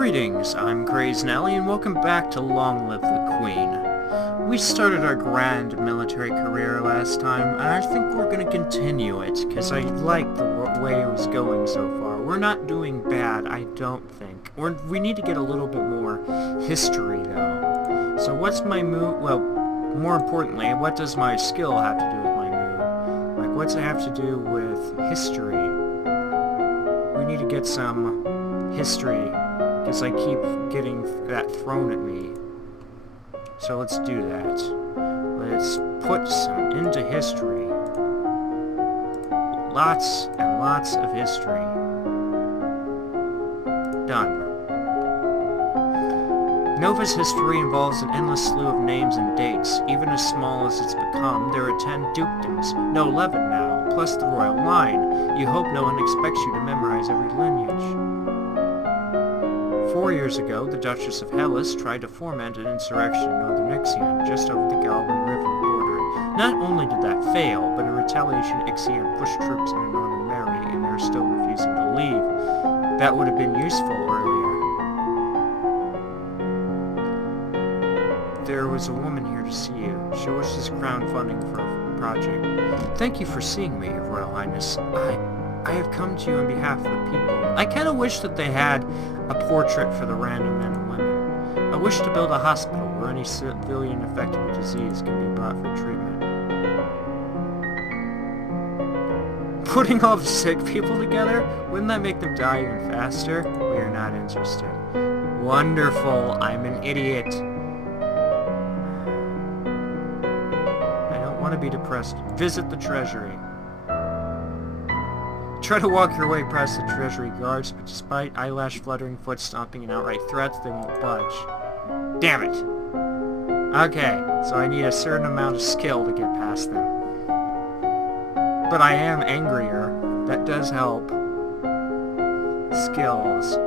Greetings, I'm Crazy Nelly, and welcome back to Long Live the Queen. We started our grand military career last time, and I think we're going to continue it, because I like the way it was going so far. We're not doing bad, I don't think. We need to get a little bit more history, though. So what's my move? Well, more importantly, what does my skill have to do with my move? Like, what's it have to do with history? We need to get some history, because I keep getting that thrown at me. So let's do that. Let's put some into history. Lots and lots of history. Done. Nova's history involves an endless slew of names and dates. Even as small as it's become, there are 10 dukedoms. No, 11 now, plus the royal line. You hope no one expects you to memorize every lineage. 4 years ago, the Duchess of Hellas tried to foment an insurrection in northern Ixion, just over the Galwan River border. Not only did that fail, but in retaliation Ixion pushed troops into northern Mary, and they're still refusing to leave. That would have been useful earlier. There was a woman here to see you. She wishes crowdfunding for a project. Thank you for seeing me, Your Royal Highness. I have come to you on behalf of the people. I kind of wish that they had a portrait for the random men and women. I wish to build a hospital where any civilian affected with disease can be brought for treatment. Putting all the sick people together? Wouldn't that make them die even faster? We are not interested. Wonderful. I'm an idiot. I don't want to be depressed. Visit the treasury. Try to walk your way past the treasury guards, but despite eyelash-fluttering, foot-stomping, and outright threats, they won't budge. Damn it! Okay, so I need a certain amount of skill to get past them. But I am angrier. That does help. Skills.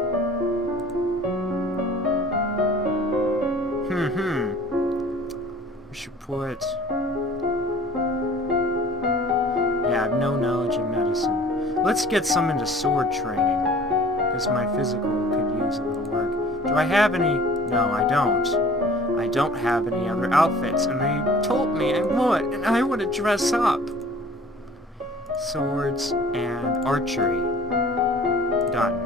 We should put... Yeah, I have no knowledge of medicine. Let's get some into sword training, because my physical could use a little work. Do I have any? No, I don't. I don't have any other outfits, and they told me I would, and I want to dress up. Swords and archery. Done.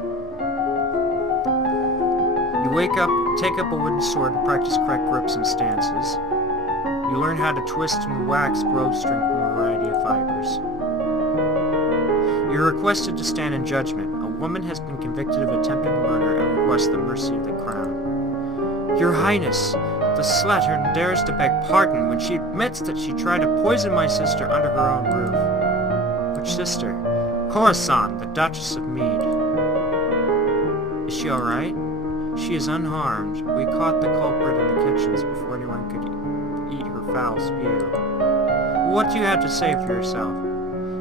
You wake up, take up a wooden sword, and practice correct grips and stances. You learn how to twist and wax bowstring from a variety of fibers. You're requested to stand in judgment. A woman has been convicted of attempted murder and requests the mercy of the crown. Your Highness, the slattern dares to beg pardon when she admits that she tried to poison my sister under her own roof. Which sister? Coruscant, the Duchess of Mead. Is she alright? She is unharmed. We caught the culprit in the kitchens before anyone could eat her foul spew. What do you have to say for yourself?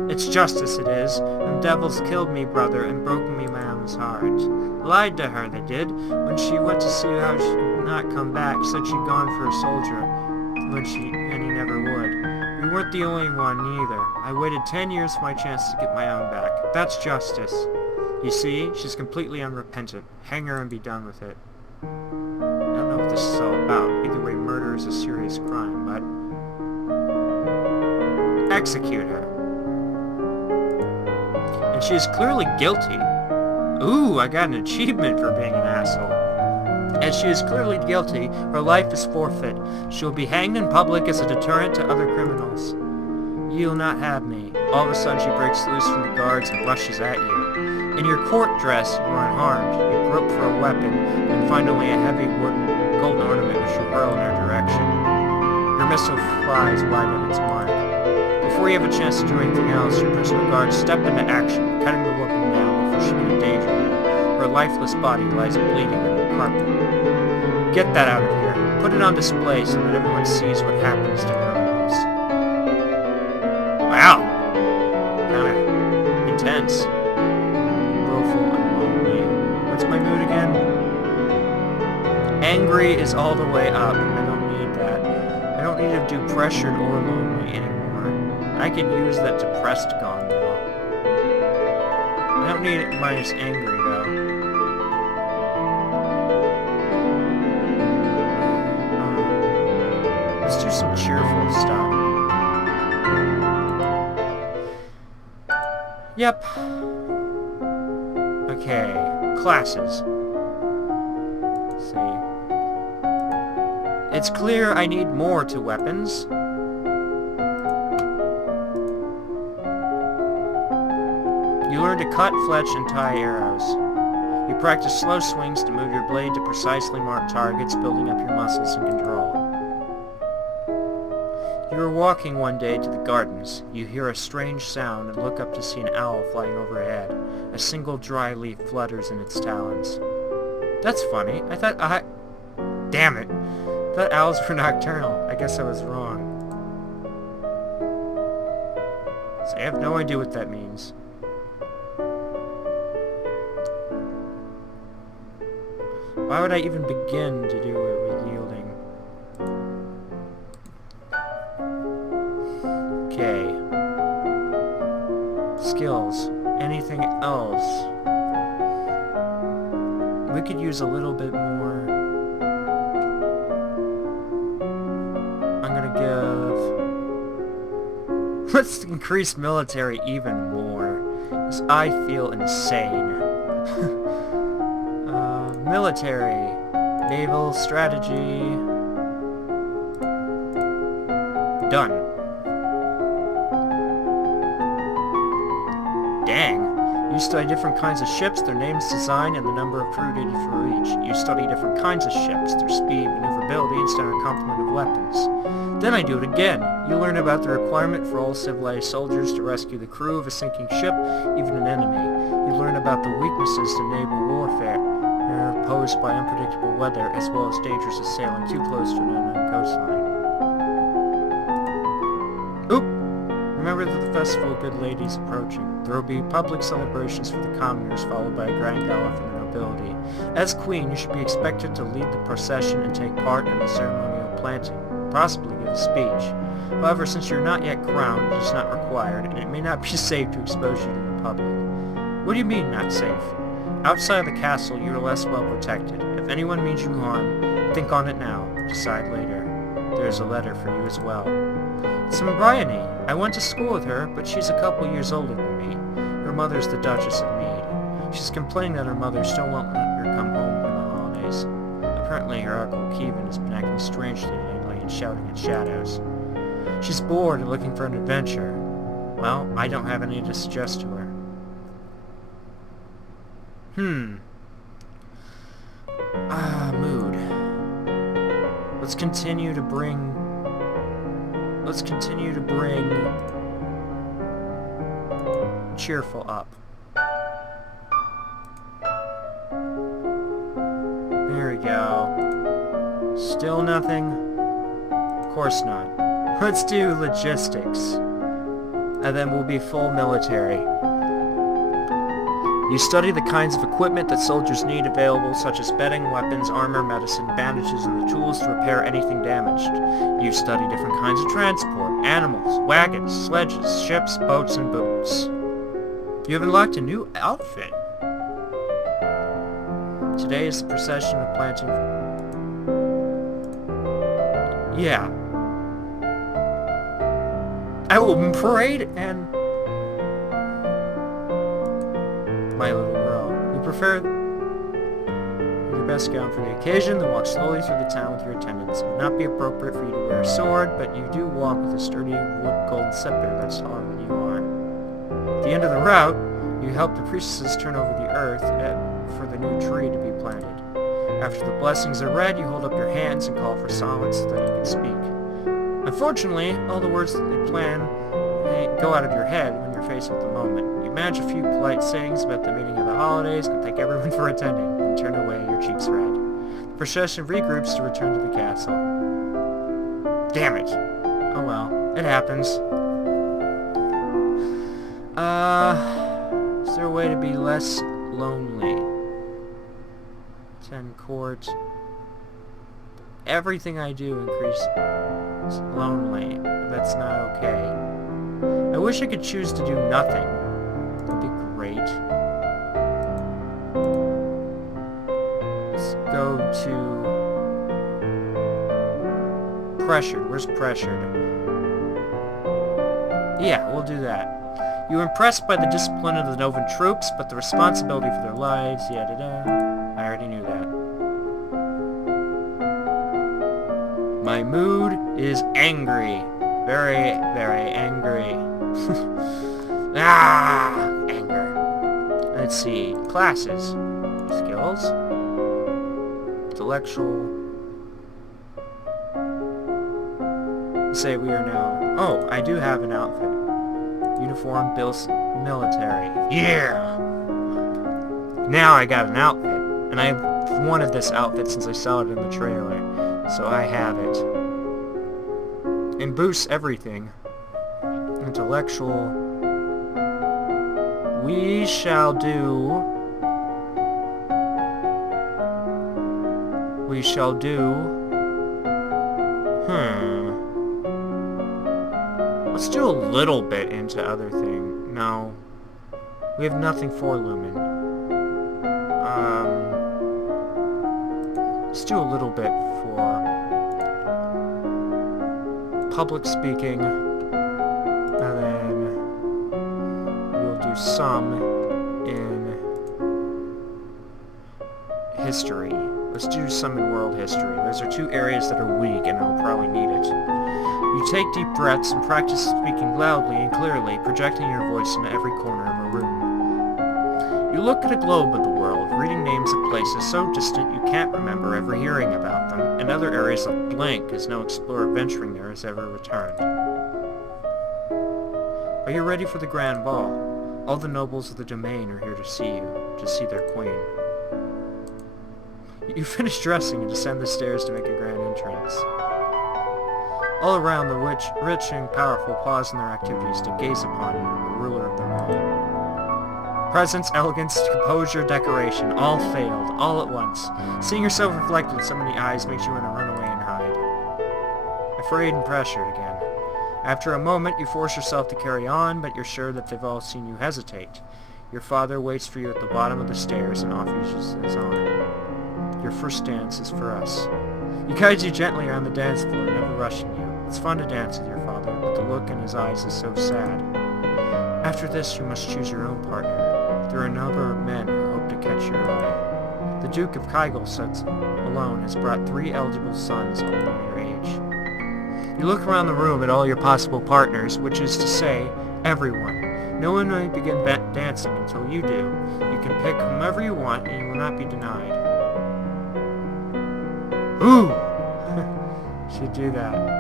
It's justice it is. Them devils killed me brother and broke me mamma's heart. Lied to her, they did. When she went to see how she'd not come back, said she'd gone for a soldier, and he never would. We weren't the only one, neither. I waited 10 years for my chance to get my own back. That's justice. You see, she's completely unrepentant. Hang her and be done with it. I don't know what this is all about. Either way, murder is a serious crime, but... execute her. And she is clearly guilty. Ooh, I got an achievement for being an asshole. As she is clearly guilty, her life is forfeit. She will be hanged in public as a deterrent to other criminals. You'll not have me. All of a sudden she breaks loose from the guards and rushes at you. In your court dress, you are unharmed. You grope for a weapon, and find only a heavy golden ornament which you hurl in her direction. Your missile flies wide of its mark. Before you have a chance to do anything else, your prisoner guards step into action, cutting the weapon down before she can endanger you. Her lifeless body lies bleeding on the carpet. Get that out of here. Put it on display so that everyone sees what happens to criminals. Wow! Kinda intense. Woeful and lonely. What's my mood again? Angry is all the way up. I don't need that. I don't need to do pressured or lonely anymore. I can use that depressed gone though. I don't need it minus angry though. some cheerful stuff. Yep. Okay, classes. Let's see. It's clear I need more to weapons. You learn to cut, fletch, and tie arrows. You practice slow swings to move your blade to precisely mark targets, building up your muscles and control. You are walking one day to the gardens. You hear a strange sound and look up to see an owl flying overhead. A single dry leaf flutters in its talons. That's funny. Damn it. I thought owls were nocturnal. I guess I was wrong. So I have no idea what that means. Why would I even begin to do it with yielding? Okay. Skills. Anything else? We could use a little bit more. I'm gonna give... Let's increase military even more. Because I feel insane. Military. Naval strategy. Done. Dang. You study different kinds of ships, their names, design, and the number of crew needed for each. You study different kinds of ships, their speed, maneuverability, and standard complement of weapons. Then I do it again. You learn about the requirement for all civilized soldiers to rescue the crew of a sinking ship, even an enemy. You learn about the weaknesses to naval warfare, posed by unpredictable weather, as well as dangers of sailing too close to an unknown coastline. Oop! Remember that the Festival of Good Ladies is approaching. There will be public celebrations for the commoners, followed by a grand gala for the nobility. As queen, you should be expected to lead the procession and take part in the ceremonial planting, possibly give a speech. However, since you're not yet crowned, it is not required, and it may not be safe to expose you to the public. What do you mean, not safe? Outside of the castle, you are less well protected. If anyone means you harm, think on it now. Decide later. There is a letter for you as well. It's from Bryony. I went to school with her, but she's a couple years older than me. Her mother's the Duchess of Mead. She's complaining that her mother still won't let her come home for the holidays. Apparently her uncle Kevin has been acting strangely lately and shouting at shadows. She's bored and looking for an adventure. Well, I don't have any to suggest to her. Mood. Let's continue to bring cheerful up. There we go. Still nothing? Of course not. Let's do logistics. And then we'll be full military. You study the kinds of equipment that soldiers need available, such as bedding, weapons, armor, medicine, bandages, and the tools to repair anything damaged. You study different kinds of transport, animals, wagons, sledges, ships, boats, and boots. You have unlocked a new outfit. Today is the procession of planting... Yeah. I will parade and... My little girl. You prefer your best gown for the occasion, then walk slowly through the town with your attendants. It would not be appropriate for you to wear a sword, but you do walk with a sturdy wood golden scepter that's taller than you are. At the end of the route, you help the priestesses turn over the earth for the new tree to be planted. After the blessings are read, you hold up your hands and call for silence so that you can speak. Unfortunately, all the words that they plan go out of your head when you're faced with the moment. You manage a few polite sayings about the meaning of the holidays and thank everyone for attending, and turn away, your cheeks red. The procession regroups to return to the castle. Damn it. Oh well, it happens. Is there a way to be less lonely? 10 court. Everything I do increases lonely. That's not okay. I wish I could choose to do nothing. That'd be great. Let's go to pressured. Where's pressured? Yeah, we'll do that. You were impressed by the discipline of the Novan troops, but the responsibility for their lives, yada-da. I already knew that. My mood is angry. Very, very angry. Anger. Let's see. Classes. Skills. Intellectual. Say we are now... Oh, I do have an outfit. Uniform, bills, military. Yeah! Now I got an outfit. And I've wanted this outfit since I saw it in the trailer. So I have it. And boosts everything. Intellectual. We shall do... We shall do... Let's do a little bit into other thing. No. We have nothing for Lumen. Let's do a little bit for public speaking. And then we'll do some in history. Let's do some in world history. Those are two areas that are weak and I'll probably need it. You take deep breaths and practice speaking loudly and clearly, projecting your voice into every corner of a room. You look at a globe of the world, reading names of places so distant you can't remember ever hearing about them, and other areas look blank as no explorer venturing there has ever returned. Are you ready for the grand ball? All the nobles of the domain are here to see you, to see their queen. You finish dressing and descend the stairs to make a grand entrance. All around, the rich and powerful pause in their activities to gaze upon you, the ruler of them all. Presence, elegance, composure, decoration, all failed, all at once. Seeing yourself reflected in so many eyes makes you want to run away and hide. Afraid and pressured again. After a moment, you force yourself to carry on, but you're sure that they've all seen you hesitate. Your father waits for you at the bottom of the stairs and offers you his arm. Your first dance is for us. He guides you gently around the dance floor, never rushing you. It's fun to dance with your father, but the look in his eyes is so sad. After this, you must choose your own partner. There are a number of men who hope to catch your eye. The Duke of Kygel sits alone has brought 3 eligible sons only your age. You look around the room at all your possible partners, which is to say, everyone. No one may begin dancing until you do. You can pick whomever you want, and you will not be denied. Ooh! Should do that.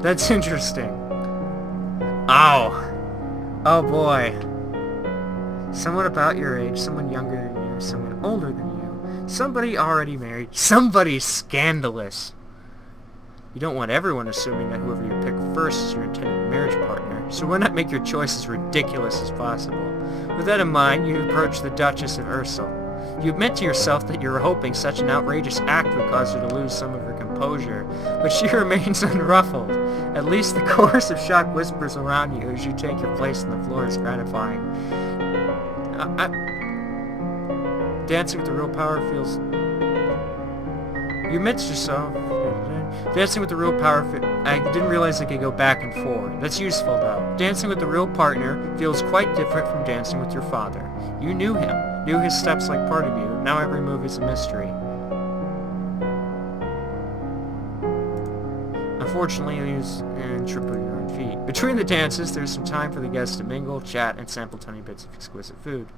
That's interesting. Ow! Oh boy. Someone about your age, someone younger than you, someone older than you, somebody already married, somebody scandalous. You don't want everyone assuming that whoever you pick first is your intended marriage partner, so why not make your choice as ridiculous as possible? With that in mind, you approach the Duchess of Ursel. You admit to yourself that you were hoping such an outrageous act would cause her to lose some of her composure, but she remains unruffled. At least the chorus of shocked whispers around you as you take your place on the floor is gratifying. Dancing with the real power feels... You admit to yourself... Dancing with the real power... I didn't realize I could go back and forward. That's useful, though. Dancing with the real partner feels quite different from dancing with your father. You knew him. Knew his steps like part of you. Now every move is a mystery. Unfortunately, you use and trip on your own feet. Between the dances, there's some time for the guests to mingle, chat, and sample tiny bits of exquisite food.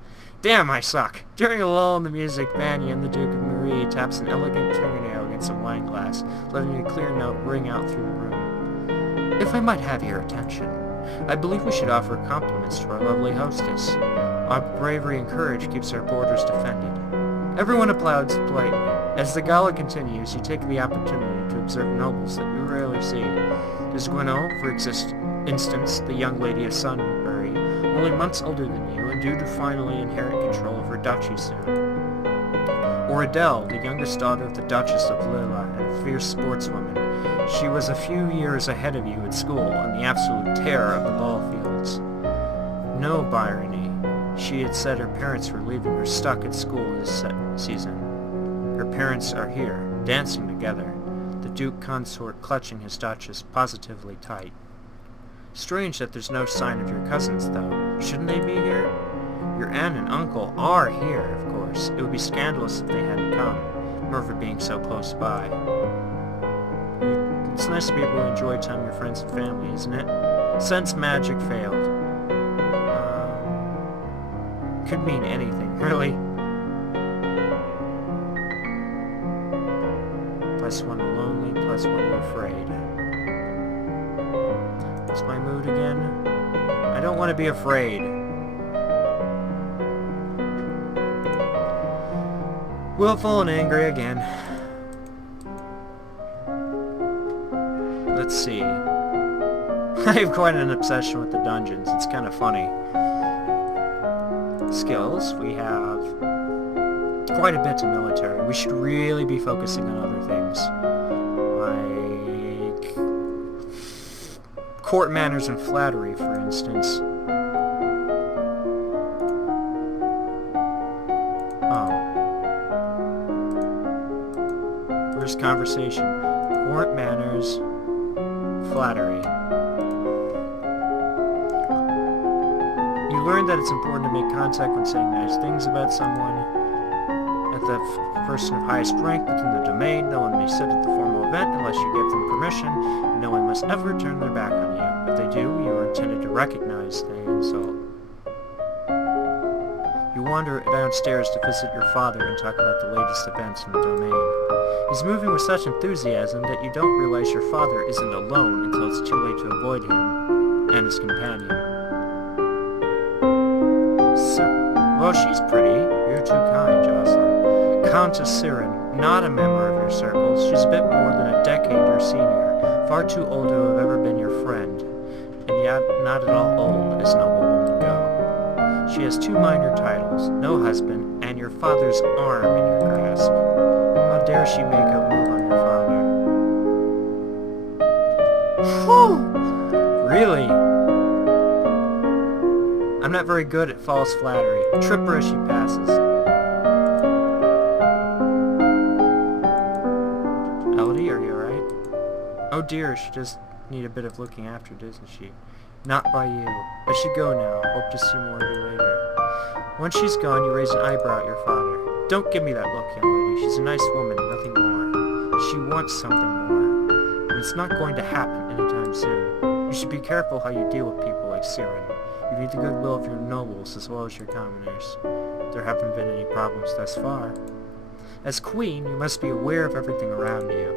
Damn, I suck! During a lull in the music, Banyan, the Duke of Marie, taps an elegant fingernail against a wine glass, letting a clear note ring out through the room. If I might have your attention, I believe we should offer compliments to our lovely hostess. Our bravery and courage keeps our borders defended. Everyone applauds politely. As the gala continues, you take the opportunity to observe nobles that you rarely see. There's Gwenaël, for instance, the young lady of Sunbury, only months older than you, and due to finally inherit control of her duchy soon. Or Adele, the youngest daughter of the Duchess of Lilla, and a fierce sportswoman. She was a few years ahead of you at school, and the absolute terror of the ball fields. No irony. She had said her parents were leaving her stuck at school this season. Her parents are here, dancing together. the Duke consort clutching his Duchess positively tight. Strange that there's no sign of your cousins, though. Shouldn't they be here? Your aunt and uncle are here, of course. It would be scandalous if they hadn't come, Merva being so close by. It's nice to be able to enjoy time with your friends and family, isn't it? Sense magic failed. Could mean anything, really. +1 to lonely, +1 to afraid. What's my mood again? I don't want to be afraid. Willful and angry again. Let's see. I have quite an obsession with the dungeons. It's kind of funny. Skills. We have quite a bit to military. We should really be focusing on other things. Like court manners and flattery, for instance. Where's conversation? Court manners, flattery. You learn that it's important to make contact when saying nice things about someone. At the person of highest rank within the domain, no one may sit at the formal event unless you give them permission, and no one must ever turn their back on you. If they do, you are intended to recognize the insult. You wander downstairs to visit your father and talk about the latest events in the domain. He's moving with such enthusiasm that you don't realize your father isn't alone until it's too late to avoid him and his companion. Well, she's pretty. You're too kind, Jocelyn. Countess Siren, not a member of your circles. She's a bit more than a decade your senior, far too old to have ever been your friend, and yet not at all old as noble women go. She has 2 minor titles, no husband, and your father's arm in your grasp. How dare she make a move on your father? Whew! Really? I'm not very good at false flattery. Trip her as she passes. Elodie, are you alright? Oh dear, she does need a bit of looking after, doesn't she? Not by you. I should go now. Hope to see more of you later. Once she's gone, you raise an eyebrow at your father. Don't give me that look, young lady. She's a nice woman, nothing more. She wants something more. And it's not going to happen anytime soon. You should be careful how you deal with people like Siren. You need the goodwill of your nobles as well as your commoners. There haven't been any problems thus far. As queen, you must be aware of everything around you.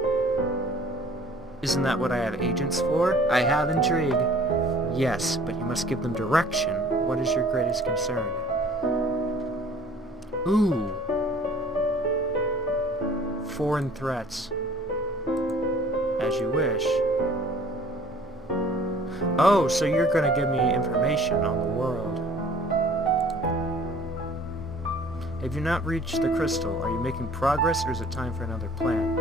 Isn't that what I have agents for? I have intrigue. Yes, but you must give them direction. What is your greatest concern? Ooh. Foreign threats. As you wish. Oh, so you're going to give me information on the world. Have you not reached the crystal? Are you making progress, or is it time for another plan?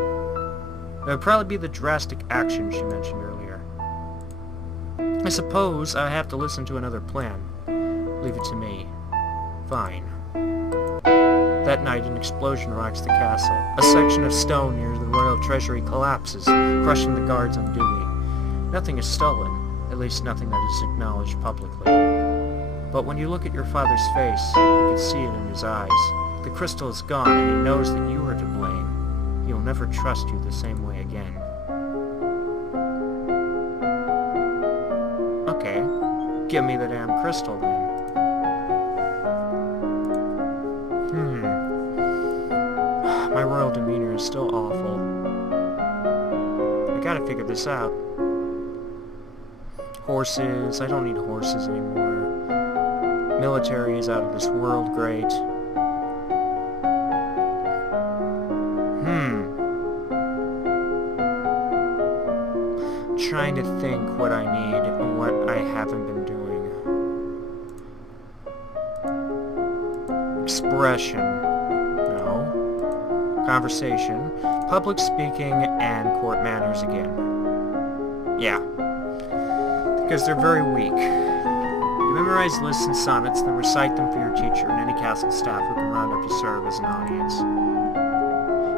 It would probably be the drastic action she mentioned earlier. I suppose I have to listen to another plan. Leave it to me. Fine. That night, an explosion rocks the castle. A section of stone near the royal treasury collapses, crushing the guards on duty. Nothing is stolen. At least nothing that is acknowledged publicly. But when you look at your father's face, you can see it in his eyes. The crystal is gone, and he knows that you are to blame. He'll never trust you the same way again. Okay, give me the damn crystal then. My royal demeanor is still awful. I gotta figure this out. Horses. I don't need horses anymore. Military is out of this world great. Trying to think what I need and what I haven't been doing. Expression. No. Conversation. Public speaking and court manners again. Yeah. Because they're very weak. You memorize lists and sonnets, then recite them for your teacher and any castle staff who can round up to serve as an audience.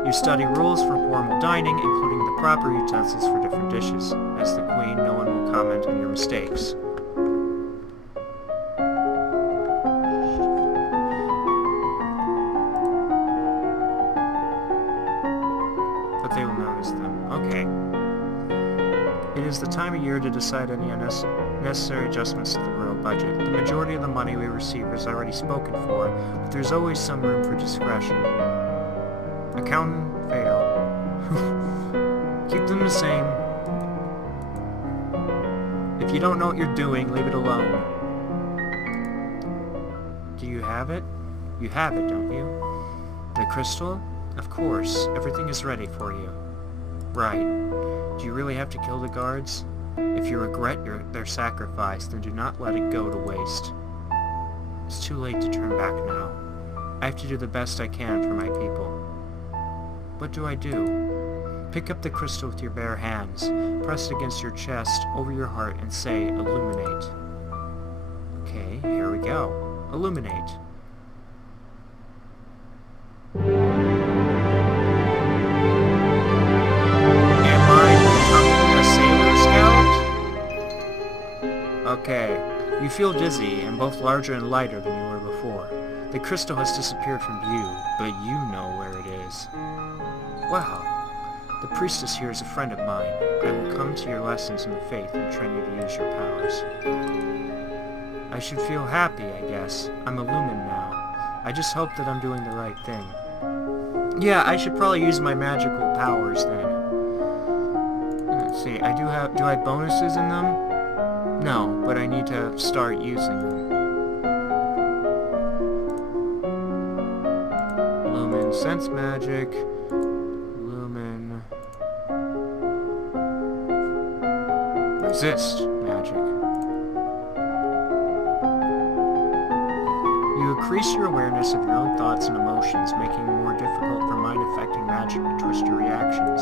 You study rules for formal dining, including the proper utensils for different dishes. As the queen, no one will comment on your mistakes. But they will notice them. Okay. It is the time of year to decide any necessary adjustments to the royal budget. The majority of the money we receive is already spoken for, but there's always some room for discretion. Accountant, fail. Keep them the same. If you don't know what you're doing, leave it alone. Do you have it? You have it, don't you? The crystal? Of course. Everything is ready for you. Right. Do you really have to kill the guards? If you regret their sacrifice, then do not let it go to waste. It's too late to turn back now. I have to do the best I can for my people. What do I do? Pick up the crystal with your bare hands, press it against your chest, over your heart, and say, illuminate. Okay, here we go. Illuminate. Okay, you feel dizzy and both larger and lighter than you were before. The crystal has disappeared from view, but you know where it is. Wow, the priestess here is a friend of mine. I will come to your lessons in the faith and train you to use your powers. I should feel happy, I guess. I'm illumined now. I just hope that I'm doing the right thing. Yeah, I should probably use my magical powers then. Let's see, do I have bonuses in them? No, but I need to start using them. Lumen Sense Magic. Lumen... Resist Magic. You increase your awareness of your own thoughts and emotions, making it more difficult for mind-affecting magic to twist your reactions.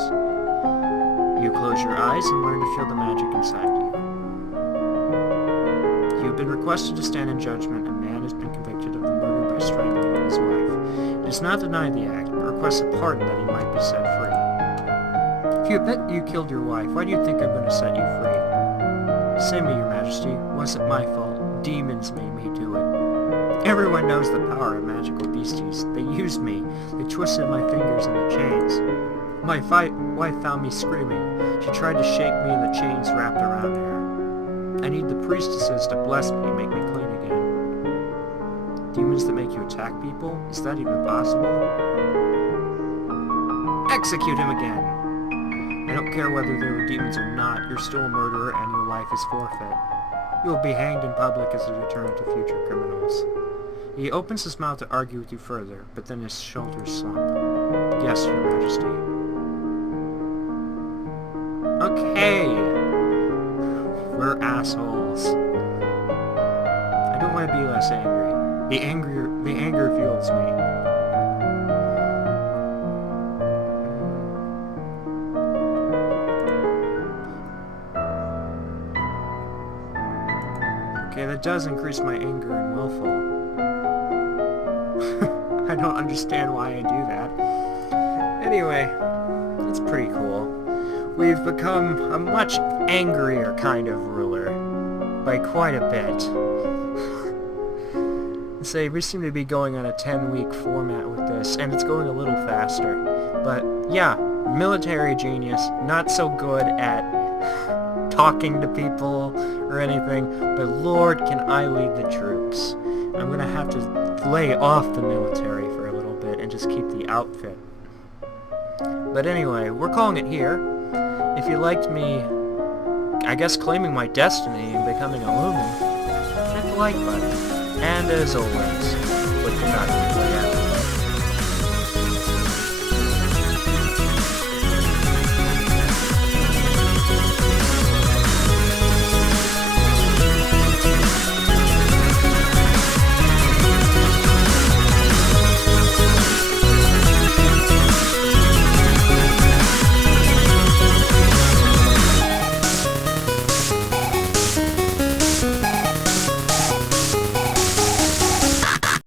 You close your eyes and learn to feel the magic inside you. You have been requested to stand in judgment. A man has been convicted of the murder by strangling his wife. It does not deny the act, but requests a pardon that he might be set free. If you admit you killed your wife, why do you think I'm going to set you free? Say me, your majesty, wasn't my fault. Demons made me do it. Everyone knows the power of magical beasties. They used me. They twisted my fingers in the chains. My wife found me screaming. She tried to shake me and the chains wrapped around her. I need the priestesses to bless me and make me clean again. Demons that make you attack people? Is that even possible? Execute him again! I don't care whether they were demons or not, you're still a murderer and your life is forfeit. You will be hanged in public as a deterrent to future criminals. He opens his mouth to argue with you further, but then his shoulders slump. Yes, your majesty. Okay! We're assholes. I don't want to be less angry. The anger fuels me. Okay, that does increase my anger and willful. I don't understand why I do that. Anyway, it's pretty cool. We've become a much angrier kind of ruler. By quite a bit. Say, we seem to be going on a 10-week format with this, and it's going a little faster. But, yeah, military genius, not so good at talking to people or anything, but Lord, can I lead the troops. I'm gonna have to lay off the military for a little bit and just keep the outfit. But anyway, we're calling it here. If you liked me, I guess, claiming my destiny and becoming a lumen, hit the like button. And as always, with the nuts.